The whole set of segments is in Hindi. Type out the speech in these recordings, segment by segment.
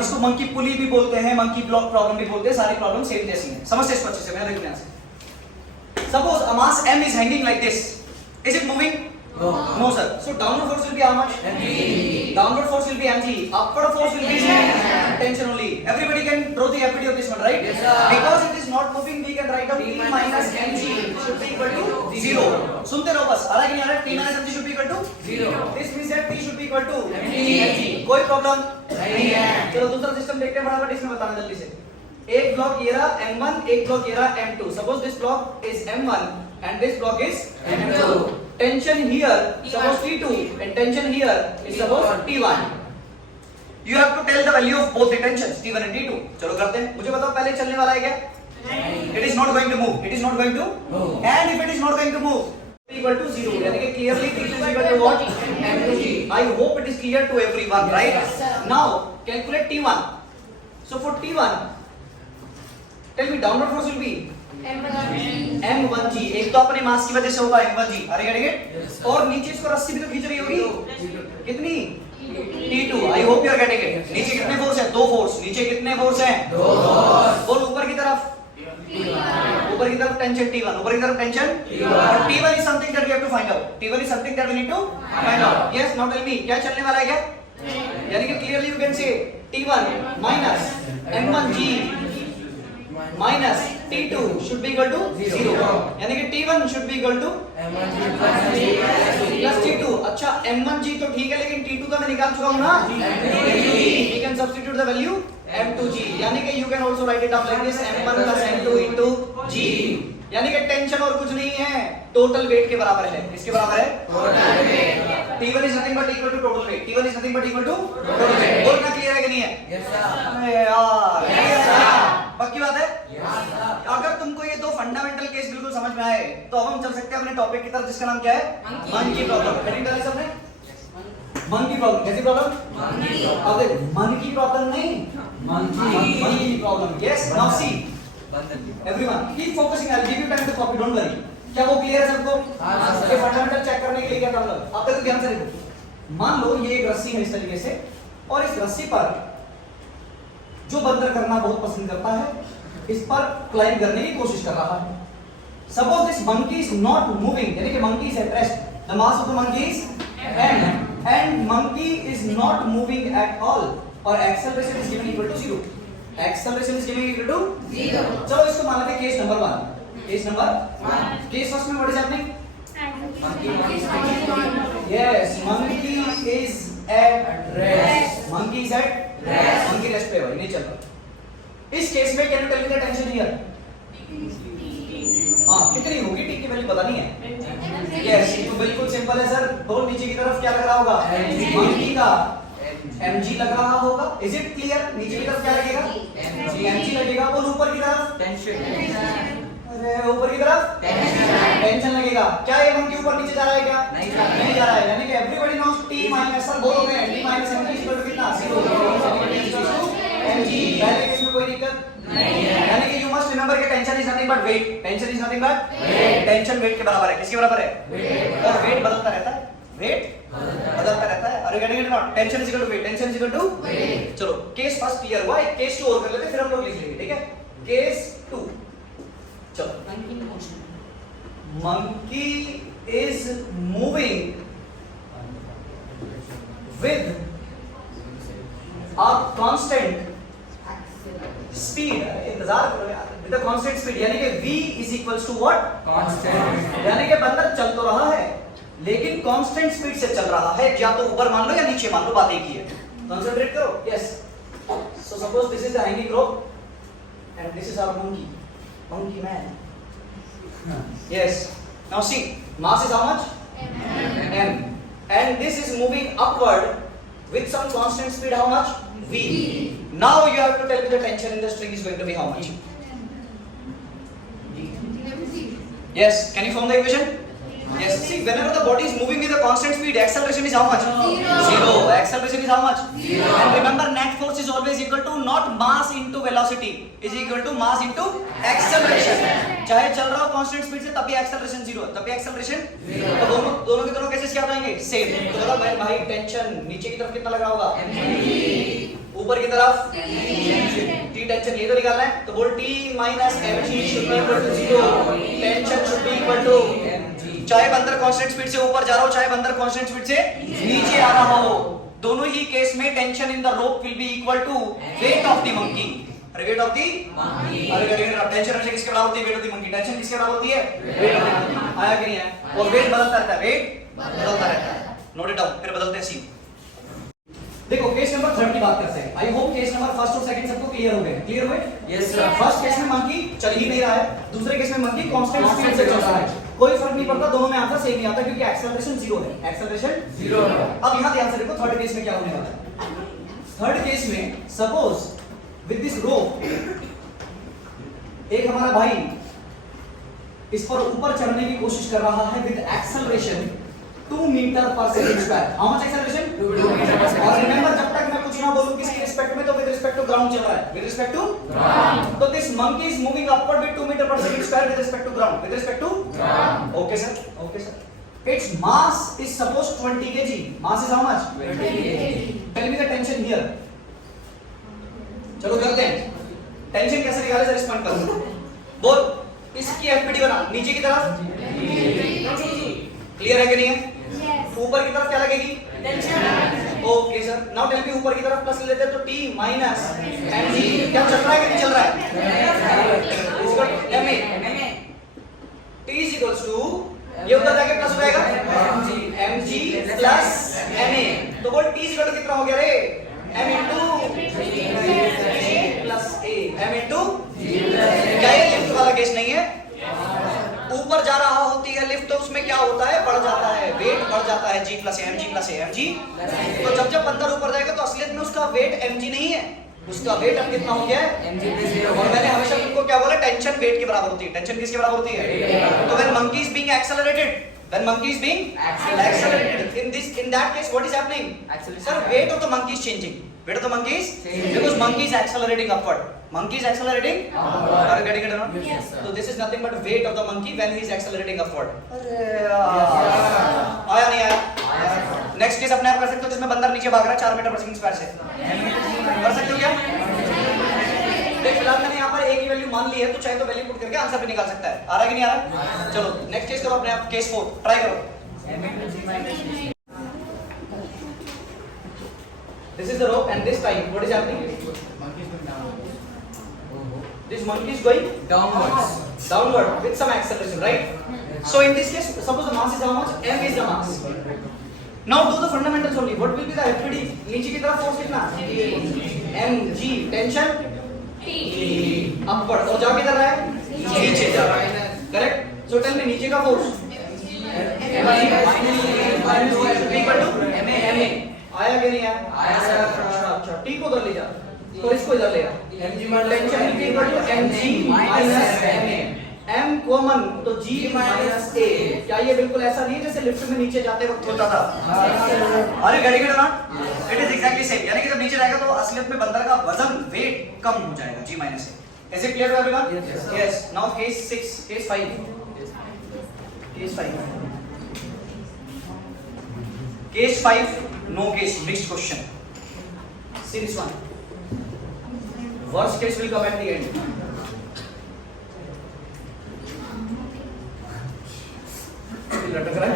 इसको मंकी पुली भी बोलते हैं, मंकी ब्लॉक प्रॉब्लम भी बोलते हैं, सारी प्रॉब्लम सेम जैसी हैं। समझते इसको अच्छे से, मैं देखने से। Suppose a mass m is hanging like this, is it moving? No sir. So downward force will be how much? mg. Downward force will be mg. Upward force will be tension only. Everybody can draw the FPD of this one, right? Yes sir. Because it is not moving, we can write down T minus mg should be equal to 0. सुनते रहो बस, आ रहा है कि नहीं आ रहा है? T minus mg should be equal to 0. This means that T should be equal to mg. कोई प्रॉब्लम नहीं है। चलो दूसरा सिस्टम देखते हैं फटाफट, इसमें बताना जल्दी से। एक ब्लॉक ये रहा m1, एक ब्लॉक ये रहा m2. Suppose this block is m1 and this block is m2. Tension here suppose T2 and tension here is suppose T1. You have to tell the value of both the tensions T1 and T2. चलो करते हैं। मुझे बताओ पहले चलने वाला है क्या? It is not going to move. It is not going to move. And if it is not going to move, T equal to 0. यानी कि clearly T is equal to what? M2G. I hope it is clear to everyone, right? Now calculate T1. So for T1, tell me downward force will be M1G. एक तो अपने मास की वजह से होगा M1G, अरे गेट। और नीचे इसको रस्सी भी तो खींच रही होगी, कितनी? T2. I hope you are getting it. नीचे कितने फोर्स हैं? दो फोर्स। नीचे कितने फोर्स हैं? दो फोर्स। और ऊपर की तरफ ऊपर की तरफ टेंशन T1, ऊपर की तरफ tension T1. T1 is something that we have to find out. T1 is something that we need to find out. Yes, now tell me क्या चलने वाला है क्या? यानी कि clearly you can say T1 minus M1G minus T2 should be equal to 0. यानी कि T1 should be equal to M1G plus T2. अच्छा M1G तो ठीक है, लेकिन T2 तो मैं निकाल चुका हूँ ना, we can substitute the value M2G. यानी कि you can also write it up like this, M1 plus M2 into G. यानी कि टेंशन और कुछ नहीं है, टोटल वेट के बराबर है। किसके बराबर है? Total weight. T1 is nothing but equal to total weight. T1 is nothing but equal to total weight. बोलना क्लियर है कि नहीं है? Yes sir. अरे यार, Yes sir. पक्की बात है? Yes sir. अगर तुमको ये दो फंडामेंटल केस बिल्कुल समझ में आए, तो अब हम चल सकते हैं अपने टॉपिक की तरफ, जिसका नाम क्या है? Monkey problem. हेडिंग डाली सबने? Monkey problem. कैसी प्रॉब्लम? अब देख, मन की प्रॉब्लम नहीं, monkey problem. Yes, now see everyone, keep focusing, I will give you time to copy, don't worry. क्या वो क्लियर है सबको? ये फंडामेंटल चेक करने के लिए क्या था मतलब? अब तक ध्यान से देखो। मान लो ये एक रस्सी है इस तरीके से, और इस रस्सी पर जो बंदर करना बहुत पसंद करता है, इस पर क्लाइंब करने की कोशिश कर रहा है। Suppose this monkey is not moving, यानी कि monkey is at rest, the mass of the monkey is m and monkey is not moving at all, और acceleration is given equal to 0. Acceleration is given equal to 0. चलो इसको मान लेते हैं case number 1. Case number 1, case first में what is happening? Yes, monkey is at rest. Monkey is at rest. Monkey rest पे है, नहीं चल रहा। इस केस में can you tell me the tension here? हाँ, कितनी होगी? टी की वैल्यू पता नहीं है। यस, तो बिल्कुल सिंपल है सर। बोल नीचे की तरफ क्या लग रहा होगा? मंकी का mg लग रहा होगा। Is it clear? नीचे की तरफ क्या लगेगा? mg लगेगा। बोल ऊपर की तरफ टेंशन। अरे ऊपर की तरफ टेंशन लगेगा। क्या ये मंकी ऊपर नीचे जा रहा है क्या? नहीं जा रहा है। यानी कि everybody knows t minus, sir बोलोगे t minus mg equal to कितना? 0। mg पहले केस में कोई दिक्कत नहीं है। यानी कि यू मस्ट रिमेंबर कि tension is nothing but weight. Tension is nothing but weight. Tension weight के बराबर है। किसके बराबर है? वेट। और वेट बदलता रहता है, वेट बदलता रहता है। Are getting it not? Tension is equal to weight, tension is equal to weight. चलो केस फर्स्ट क्लियर हुआ, एक केस 2 और कर लेते हैं, फिर हम लोग लिख लेंगे, ठीक है? केस 2, चलो। Monkey is moving with a constant speed, इंतजार करो यार, विद अ कांस्टेंट स्पीड, यानी कि v is equals to what? Constant. यानी कि बंदर चल तो रहा है, लेकिन कांस्टेंट स्पीड से चल रहा है। या तो ऊपर मान लो या नीचे मान लो, बात एक ही है। कंसंट्रेट करो। Yes, so suppose this is the hanging rope and this is our monkey man. Yes, now see, mass is how much? m, and this is moving upward with some constant speed, how much? v. Now you have to tell me the tension in the string is going to be how much? Yes, can you form the equation? Yes, see, whenever the body is moving with a constant speed, acceleration is how much? 0. Acceleration is how much? 0. And remember, net force is always equal to not mass into velocity, is equal to mass into acceleration. चाहे चल रहा हो कांस्टेंट स्पीड से, तब भी acceleration 0, तब भी acceleration 0। तो दोनों के दोनों कैसे क्या आएंगे? सेम। तो बोला भाई टेंशन नीचे की तरफ कितना लगा होगा? ऊपर की तरफ T टेंशन ये तो निकालना है, तो बोल T minus mg should be equal to 0, tension should be equal to चाहे बंदर कांस्टेंट स्पीड से ऊपर जा रहा हो चाहे बंदर कांस्टेंट स्पीड से नीचे आ रहा हो, दोनों ही केस में tension in the rope will be equal to weight of the monkey. अरे वेट ऑफ द मंकी, अरे टेंशन हमेशा किसके बराबर होती है? Weight of the monkey. Tension किसके बराबर होती है? Weight of the monkey. आया कि नहीं आया? और वेट बदलता रहता है, वेट बदलता रहता है। नोट इट डाउन, फिर बदलते हैं सीन। देखो केस नंबर 3 की बात करते हैं। I hope case number first और सेकंड सबको क्लियर हो गए। क्लियर हुए? Yes sir. फर्स्ट केस में मंकी चल ही नहीं रहा है, दूसरे केस में मंकी कांस्टेंट स्पीड से चल रहा है। कोई फर्क नहीं पड़ता, दोनों में आंसर सेम ही आता है क्योंकि एक्सेलरेशन 0 है। एक्सेलरेशन 0 है। अब यहां ध्यान से देखो थर्ड केस में क्या होने वाला है। थर्ड केस में सपोज विद दिस रोप एक हमारा भाई इस पर ऊपर चढ़ने की कोशिश कर रहा है with acceleration 2 metre per second square. How much acceleration? 2 metre per second. और रिमेंबर जब तक मैं कुछ ना बोलूं किसके रिस्पेक्ट में, तो विद रिस्पेक्ट टू ग्राउंड चल रहा है, विद रिस्पेक्ट टू ग्राउंड। तो this monkey is moving upward with 2 metre per second square with respect to ground, with respect to ground. Okay sir, okay sir. Its mass is suppose 20 kg। Mass is how much? 20 kg। Tell me the tension here. चलो करते हैं, टेंशन कैसे निकाले सर? रिस्पॉन्ड करो, बोल। इसकी एफपीडी बना नीचे की तरफ, क्लियर है कि नहीं है? ऊपर की तरफ क्या लगेगी? Tension. Okay sir, now tell me ऊपर की तरफ प्लस ले लेते हैं तो T minus mg क्या चल रहा है कि नहीं चल रहा है? इसको ma T is equals to ये उधर जाके प्लस हो जाएगा mg plus ma, तो बोल T is equal to कितना हो गया रे? m into g plus a, m into g plus a। क्या ये लिफ्ट वाला केस नहीं है? ऊपर जा रहा होती है लिफ्ट तो उसमें क्या होता है? बढ़ जाता है, वेट बढ़ जाता है, g plus a, mg plus a, mg। तो जब जब बंदर ऊपर जाएगा तो असलियत में उसका वेट mg नहीं है, उसका वेट अब कितना हो गया है? mg plus a। और मैंने हमेशा तुमको क्या बोला? टेंशन वेट के बराबर होती है। टेंशन किसके बराबर होती है? तो when monkey is being accelerated, when monkey is being accelerated, in that case what is happening? Sir, weight of the monkey is changing. Weight of the monkey is changing because monkey is accelerating upward. Monkey is accelerating upward. Are you getting it or not? Yes sir. So this is nothing but weight of the monkey when he is accelerating upward. अरे आया नहीं आया? नेक्स्ट केस अपने आप कर सकते हो जिसमें बंदर नीचे भाग रहा है 4 मीटर पर सेकंड स्क्वायर से। कर सकते हो क्या? देख फिलहाल मैंने यहाँ पर एक ही वैल्यू मान ली है, तो चाहे तो वैल्यू पुट करके आंसर भी निकाल सकता है। आ रहा है कि नहीं आ रहा? चलो नेक्स्ट केस करो अपने आप, केस 4 ट्राई करो। This is the rope and this time what is happening? Monkey is going down. This monkey is going downwards. Downward with some acceleration, right? So in this case, suppose the mass is how much? M is the mass. Now do the fundamentals only. What will be the FPD? नीचे की तरफ force कितना? mg, tension T, upward। और जा किधर रहा है? नीचे जा रहा है, correct? So tell me नीचे का force? ma। आया कि नहीं आया? आया सर। अच्छा T को उधर ले जा, तो इसको इधर ले आ। Tension equal to mg minus ma, m common तो g minus a। क्या ये बिल्कुल ऐसा नहीं है जैसे लिफ्ट में नीचे जाते वक्त होता था? अरे get it not? It is exactly same. यानी कि जब नीचे जाएगा तो असलियत में बंदर का वजन वेट कम हो जाएगा, g minus a। Is it clear to everyone? Yes. Now case 6, case 5, case 5, case 5, no case, mixed question. See this one. Worst case will come at the end. लटक रहा है।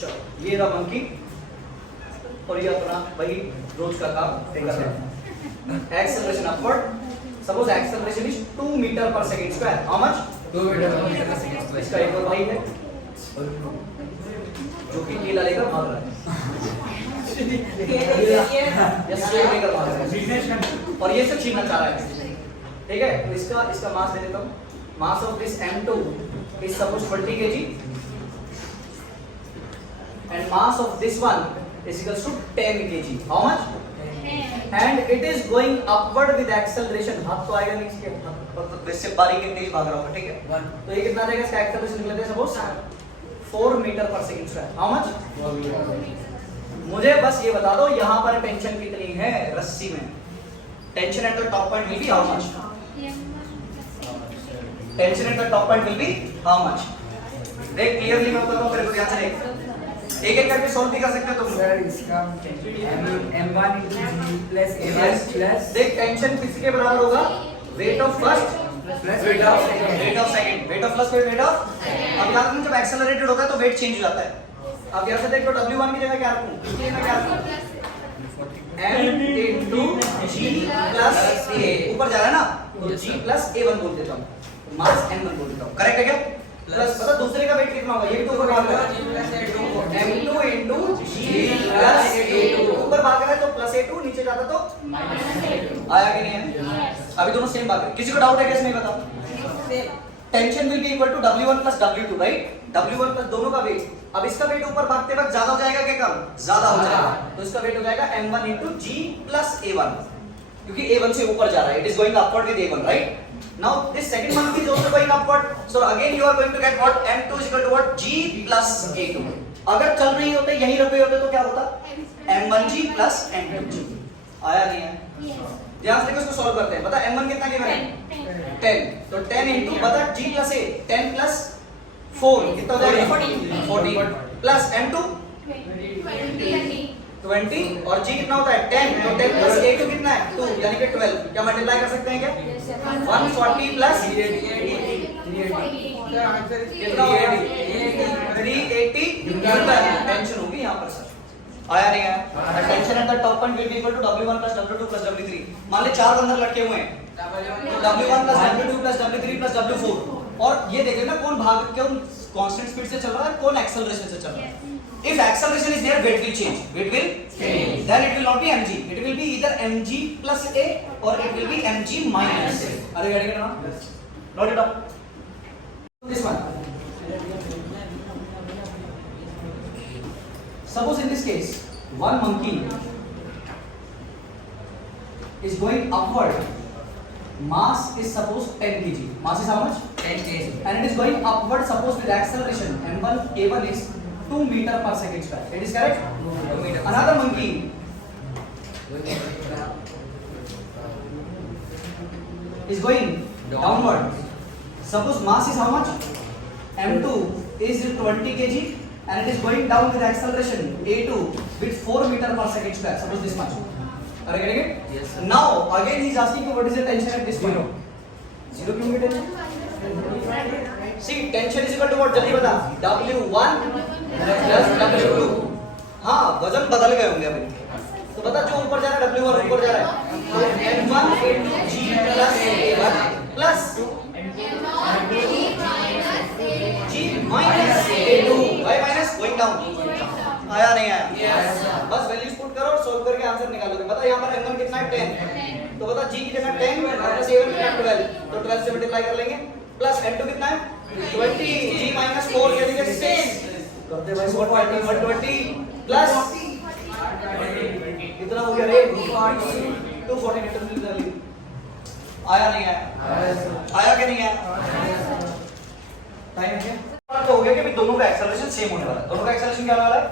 चलो ये रहा मंकी और ये अपना भाई रोज का काम कर रहे हैं। Acceleration upward, suppose acceleration is 2 metre per second square. How much? 2 metre per second square. इसका एक और भाई है जो कि केला लेकर भाग रहा है और ये सब छीनना चाह रहा है, ठीक है? तो इसका मास दे देता हूँ। Mass of this m2 is suppose 20 kg and mass of this one is equals to 10 kg. How much? 10. And it is going upward with acceleration. हाथ तो आएगा नीचे के, इससे बारीक के तेज भाग रहा होगा, ठीक है? तो ये कितना रहेगा? इसका एक्सेलरेशन निकलते हैं suppose 4 metre per second square. How much? मुझे बस ये बता दो यहाँ पर टेंशन कितनी है रस्सी में? Tension at the top point will B how much? Tension at the top point will be how much? देख क्लियरली मैं बताता हूं, मेरे को ध्यान से देख, एक एक करके सॉल्व भी कर सकते हो तुम। सर इसका m1 into g plus a1 plus देख टेंशन किसके बराबर होगा, weight of first plus weight of second, weight of first weight of. अब याद रखना जब एक्सेलरेटेड होता है तो वेट चेंज हो जाता है। अब यहां से देख तो w1 की जगह क्या रखूं, इसलिए मैं क्या रखूं m into g plus a, ऊपर जा रहा है ना तो g plus a1 बोल देता हूं, मास n1 बोल देता हूं, करेक्ट है क्या? प्लस पता दूसरे का वेट कितना होगा, ये भी तो ऊपर भाग रहा है m2 into g plus a2, ऊपर भाग रहा है तो प्लस a2, नीचे जाता तो आया कि नहीं है? अभी दोनों सेम भाग रहे हैं, किसी को डाउट है क्या इसमें बताओ? Tension will be equal to w1 plus w2, right? w1 plus दोनों का वेट, अब इसका वेट ऊपर भागते वक्त ज्यादा हो जाएगा क्या कम? ज्यादा हो जाएगा, तो इसका वेट हो जाएगा m1 into g plus a1, क्योंकि a1 से ऊपर जा रहा है, it is going upward with a1, right? Now this second monkey is also going upward, so again you are going to get what, m2 is equal to what, g plus a2। अगर चल रही होते यहीं रुके होते तो क्या होता, m1g plus m2g। आया नहीं है? ध्यान से इसको सॉल्व करते हैं। बता m1 कितना गिवन है 10, तो 10 into बता g plus a, 10 plus 4 कितना हो जाएगा 14 plus m2 20 और g कितना होता है 10, तो 10 plus a2 कितना है 2, यानी कि 12। क्या मल्टीप्लाई कर सकते हैं क्या, 140 plus कितना होगा 380 न्यूटन। टेंशन होगी यहाँ पर सर, आया नहीं आया? Tension at the top point will be equal to w1 plus w2 plus w3। मान ले चार बंदर लटके हुए हैं, w1 plus w2 plus w3 plus w4, और ये देख लेना कौन भाग कौन कांस्टेंट स्पीड से चल रहा है, कौन एक्सेलरेशन से चल रहा है। If acceleration is there, weight will change. Weight will change. Then it will not be mg. It will be either mg plus a or it will be mg minus a. Are you getting it now? Note it up. This one. Suppose in this case, one monkey is going upward. Mass is suppose 10 kg. Mass is how much? 10 kg. And it is going upward. Suppose with acceleration m1 a1 is 2 meter per second square. It is correct? Another monkey is going downward. Suppose mass is how much? m2 is 20 kg and it is going down with acceleration a2 with 4 meter per second square. Suppose this much. Are you getting it? Yes, sir. Now again he is asking you what is the tension at this point? Zero क्यों होगी tension? See, tension is equal to what? जल्दी बता। W1 plus W2। हाँ, वजन बदल गए होंगे अभी। तो बता जो ऊपर जा रहा है W1 ऊपर जा रहा है। तो M1 into G plus A1 plus G minus A2। Why minus? Going down। आया नहीं आया? Yes। बस वैल्यूज पुट करो और सोल्व करके आंसर निकालोगे। बता यहाँ पर M1 कितना है 10। तो बता G की जगह 10 प्लस A1 कितना है 12। तो 12 से मल्टीप्लाई कर लेंगे। प्लस M2 कितना है 20, G minus 4 यानी कि 6। करते भाई 120 प्लस कितना हो गया रे 240 न्यूटन मीटर। आया नहीं आया? आया कि नहीं आया? टाइम है तो हो गया कि दोनों का एक्सेलरेशन सेम होने वाला है। दोनों का एक्सेलरेशन क्या होने वाला है?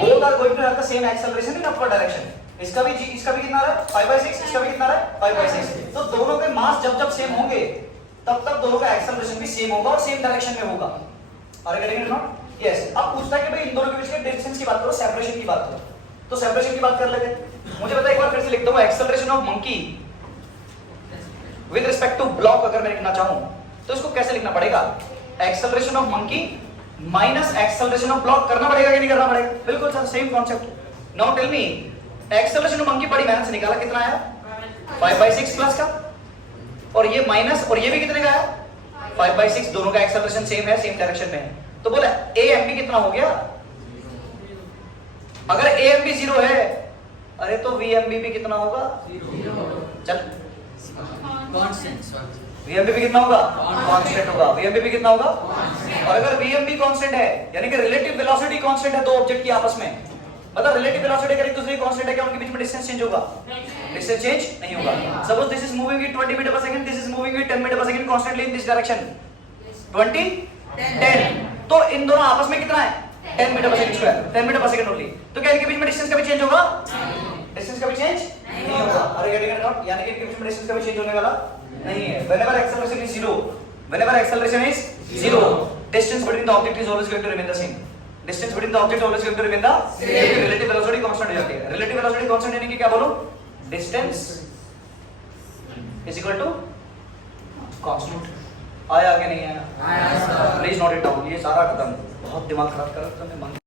Both are going to have the same acceleration in upward direction. इसका भी कितना आ रहा है 5/6, इसका भी कितना आ रहा है 5/6। तो दोनों के मास जब सेम होंगे तब दोनों का एक्सेलरेशन भी सेम होगा और सेम डायरेक्शन में होगा। और गेटिंग इट नॉट? यस। अब पूछता है कि भाई इन दोनों के बीच के डिस्टेंस की बात करो, सेपरेशन की बात करो। तो सेपरेशन की बात कर लेते हैं। मुझे पता है, एक बार फिर से लिखता हूं, acceleration of monkey with respect to block अगर मैं लिखना चाहूं तो इसको कैसे लिखना पड़ेगा? Acceleration of monkey minus acceleration of block. करना पड़ेगा कि नहीं करना पड़ेगा? बिल्कुल sir, same concept. Now tell me, acceleration of monkey बड़ी मेहनत से निकाला, कितना आया 5/6 प्लस का, और ये माइनस और ये भी कितने का है 5/6। दोनों का एक्सेलरेशन सेम है, सेम डायरेक्शन में है। तो बोला AMB कितना हो गया? अगर AMB 0 है, अरे तो VMB भी कितना होगा? चल VMB भी कितना होगा? कांस्टेंट होगा। VMB भी कितना होगा? और अगर VMB कांस्टेंट है यानी कि रिलेटिव वेलोसिटी कांस्टेंट है दो ऑब्जेक्ट की आपस में, मतलब रिलेटिव वेलोसिटी अगर एक दूसरे की कांस्टेंट है, क्या उनके बीच में डिस्टेंस चेंज होगा? डिस्टेंस चेंज नहीं होगा। Suppose this is moving with 20 metre per second, this is moving with 10 metre per second constantly in this direction 20 10। तो इन दोनों आपस में कितना है 10 metre per second square, 10 metre per second only. तो क्या इनके बीच में डिस्टेंस कभी चेंज होगा? डिस्टेंस कभी चेंज नहीं होगा। अरे गेटिंग इट नॉट? यानी कि इनके बीच में डिस्टेंस कभी चेंज होने वाला नहीं है। Whenever acceleration is 0, whenever acceleration is 0, distance between the object is always going to remain the same. Distance between the object always going to remain the same. Relative velocity constant हो जाती है. Relative velocity constant यानी कि क्या बोलो? Distance is equal to constant. आया कि नहीं आया? आया sir. Please note it down. ये सारा खत्म. बहुत दिमाग खराब कर रहा था मैं.